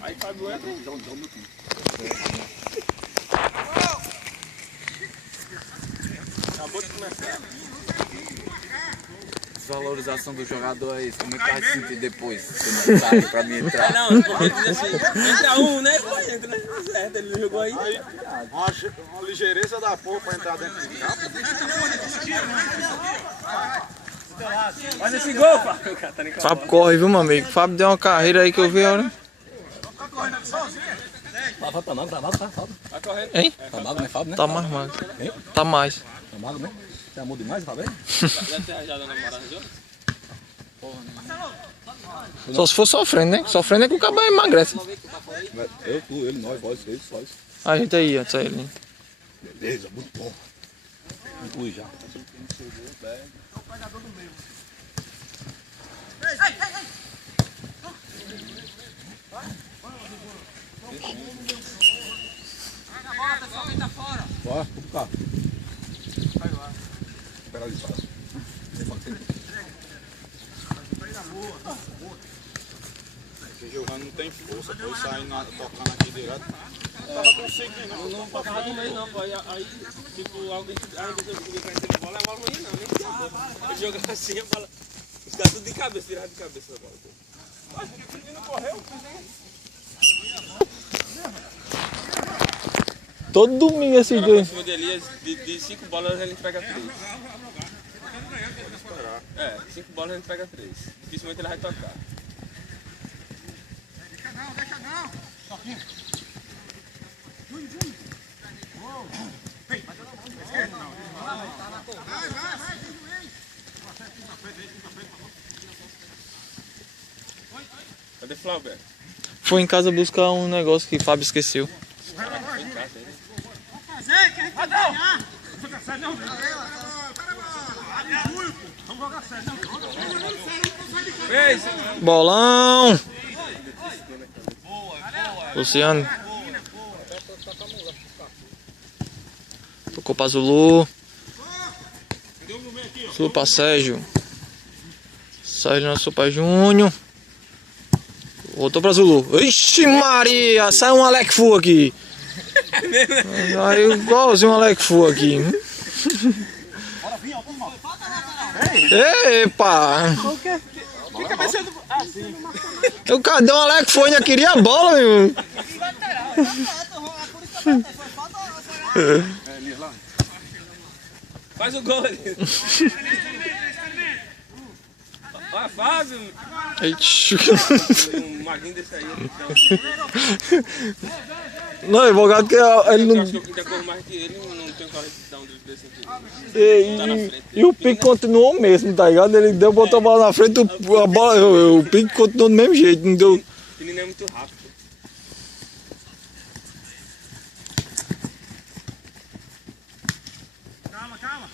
Aí Fábio entra. Acabou de começar. Desvalorização do jogador é isso. Como é que vai se sentir depois? Você não sai pra mim entrar. Não, porque ele diz assim, entra um, né? Pô, entra, né? Certo, ele jogou aí. Uma ligeireza da porra pra entrar dentro de campo. Faz esse gol, Fábio. Fábio corre, viu, meu amigo? Fábio deu uma carreira aí que eu vi a hora. Tá magro, tá Fábio? Vai correndo. Hein? Tá magro, né, Fábio, né? Tá mais magro. Tá mais. Tá magro, né? Você amou demais, Fábio? Deve ter arranjado a namorada de outro. Só se for sofrendo, né? Sofrendo é que o cabelo emagrece. Eu, tu, ele, nós, vós. A gente aí, antes aí. Né? Beleza, muito bom. Inclui já. Bora, vamos cá. Espera ali, para. Esse Giovanni não tem força, foi saindo, tocando aqui direto. Não tava conseguindo, Não passava do meio, não, pô. Aí, tipo, alguém. Aí você conseguiu cair na bola, a bola não ia, não, nem tinha bola. Ele jogava assim, a bola. Os caras tudo de cabeça, tiraram de cabeça a bola. Mas porque o menino correu, Todo domingo esses Agora, dois. em cima de Elias, de 5 bolas a gente pega 3. É, 5 bolas a gente pega 3. Dificilmente ele vai tocar. Deixa não. Toquinho. Júnior. Vai. Cadê Flaubert? Foi em casa buscar um negócio que o Fábio esqueceu. Fazer, que a gente vai ganhar. Não, vamos jogar sério. Fez! Bolão! Luciano. Tocou pra Zulu. Zulu pra Sérgio. Sérgio lançou pra Júnior. Voltou pra Zulu. Ixi Maria! Saiu um Alec Fu aqui. Saiu igualzinho um Alec Fu aqui. Epa! Que cabeça do. Ah, sim. O cara deu um Alec Fu, ainda queria a bola, meu. Faz o gol ali. Olha, Fábio. Ixi. Um maguinho desse aí. Não, advogado que ele Eu não. acho que eu ainda corro mais que ele, não tenho coragem de dar um drible desse aqui. E o pique continuou o mesmo, tá ligado? Ele deu, botou a bola na frente, a bola, o pique continuou do mesmo jeito, não deu. O menino é muito rápido. Calma.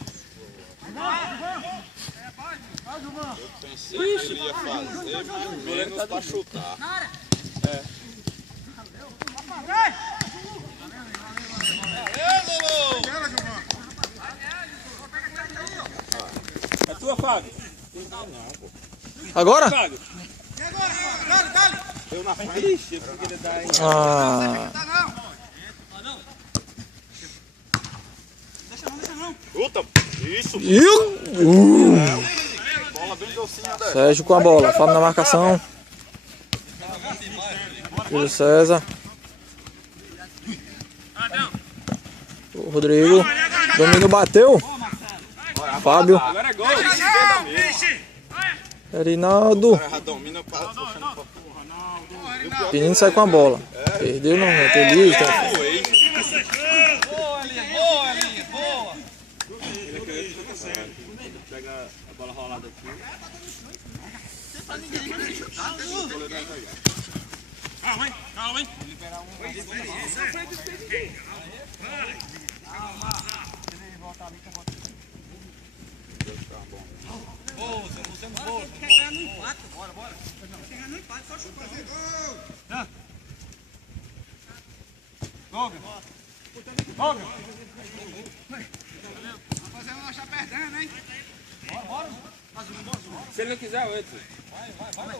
eu pensei que ele ia fazer mais menos pra chutar. É tua, Fábio? Agora? Fábio? Dale. Eu na frente. Ixi, eu pensei que ele ia dar em... Ah. Deixa não. Luta! Isso! Bola bem docinha dessa. Sérgio com a bola, Fábio na marcação. Júlio César. O Rodrigo. Domínio bateu. Fábio. Agora é gol. Rinaldo. O cara já domina para puxando pra porra. Menino sai com a bola. Perdeu não, né? Tem livre, tá? Voei. Boa, Elinha. Pega a bola rolada aqui. Calma, hein. Boa. Quer ganhar no empate. Bora. Quer ganhar no empate, só chutar. Logo. Rapaziada, não achar perdendo, hein? Bora. Se ele não quiser, eu entro. Vai.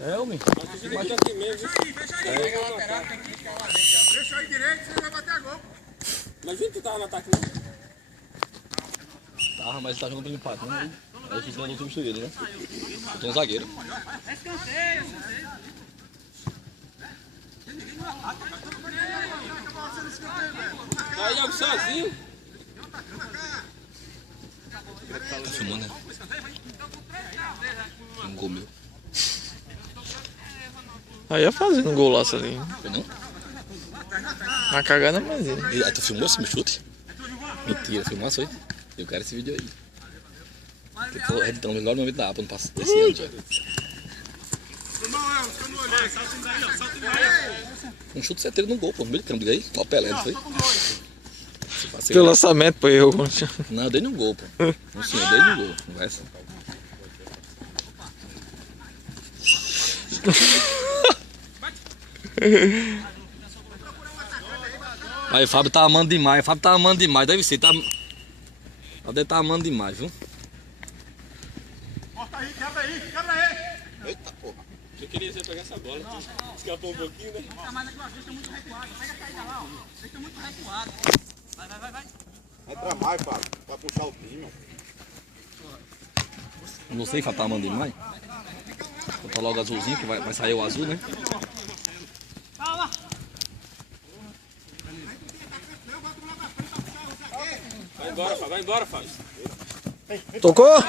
É, homem. Mas aqui mesmo. Deixa aí direito, você vai bater a gol. Mas viu que tu tava no ataque, não? Tava, mas tá jogando pelo empate, né? Aí eu fiz no último ele, né? Eu tô um zagueiro. Aí joga sozinho. Tá filmando, né? Um gol meu. Aí ia fazendo um golaço ali. Foi não? Na cagada, mas ele. Aí tu filmou esse meu chute? Mentira, filmasse foi? Eu quero esse vídeo aí. Ele falou, editando o melhor momento da APA no passado desse ano já. Um chute certeiro no gol, pô, no meio de campo, aí, ó o Pelé, não foi? Teu lançamento, pô, eu. Não, eu dei no gol, pô. Não sim, eu dei no gol, conversa. Aí o Fábio tá amando demais, deve ser, tá... Deve tá amando demais, viu? Corta aí, quebra aí, quebra aí. Eita porra. Eu queria você pegar essa bola. Escapou um pouquinho, né? Entra mais, Fábio, pra puxar o time. Não sei, Fábio tá amando demais. Botar logo azulzinho, que vai sair o azul, né? Vai embora, Fábio. Tocou?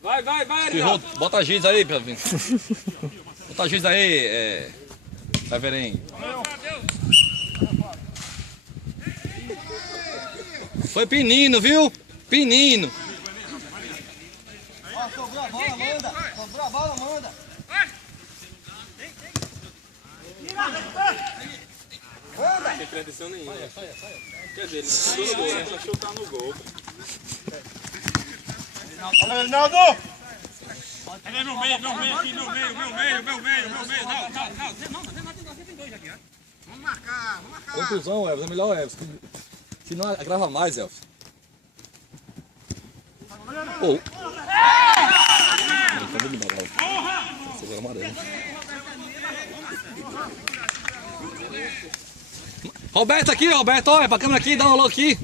Vai, Espirrou, bota a giz aí, Pelvinho. Bota a giz aí, Reverendo. Foi Pinino, viu? Pinino. Sobrou a bola, manda. Sobrou a bola, manda. Não tem pretensão nenhuma. Quer dizer, ele chutou no gol, né? Só chutar no gol. Olha, Reinaldo! Ele é meu meio aqui, meu meio. Não, tem dois aqui, ó. Vamos marcar. Conclusão, Elvis, é melhor Elvis. Se não agrava mais, Elvis. Ou. Então vou me dar logo. Esse é amarelo. Roberto aqui, Roberto, olha pra câmera aqui, dá um alô aqui.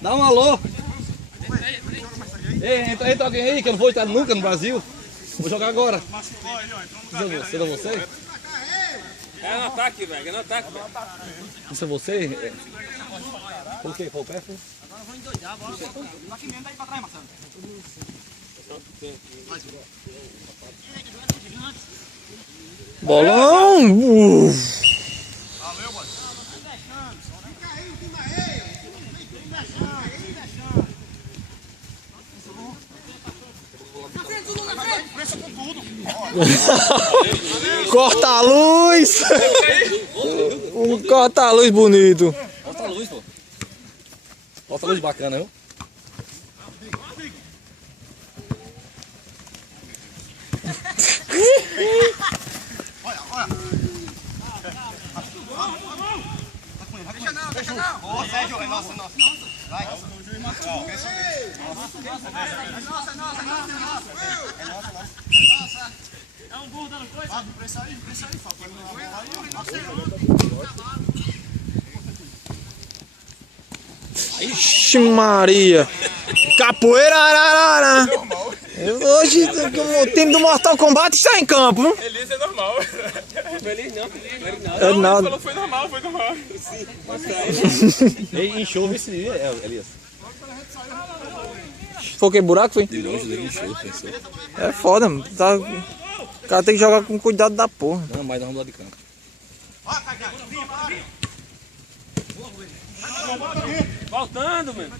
Dá um alô. Ei, entra alguém aí que eu não vou estar nunca no Brasil. Vou jogar agora. Você é você? É no ataque, velho. É no ataque, velho. Isso é você? Coloquei o pé, foi? Aqui mesmo, daí pra trás, Marcelo. Bolão! Corta a luz! Um corta a luz bonito. Bota a luz, pô. Bota a luz bacana, viu? Deixa não. Boa, Sérgio, é nossa. Vai. É um burro dando coisa. Pressa aí, Fábio. Ixi Maria! Capoeira ararara! Hoje o time do Mortal Kombat está em campo, viu? Feliz é normal. Feliz não. É nada. Falou foi normal. Sim. Ei, enxou esse dia, Elias. Foi o que? Buraco, foi? De longe dele enxou, pensou. É foda, mano. Tá... O cara tem que jogar com cuidado da porra. Não, mas vamos lá de campo. Voltando, mano.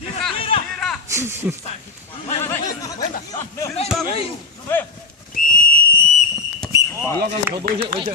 Vai logo, rodou hoje.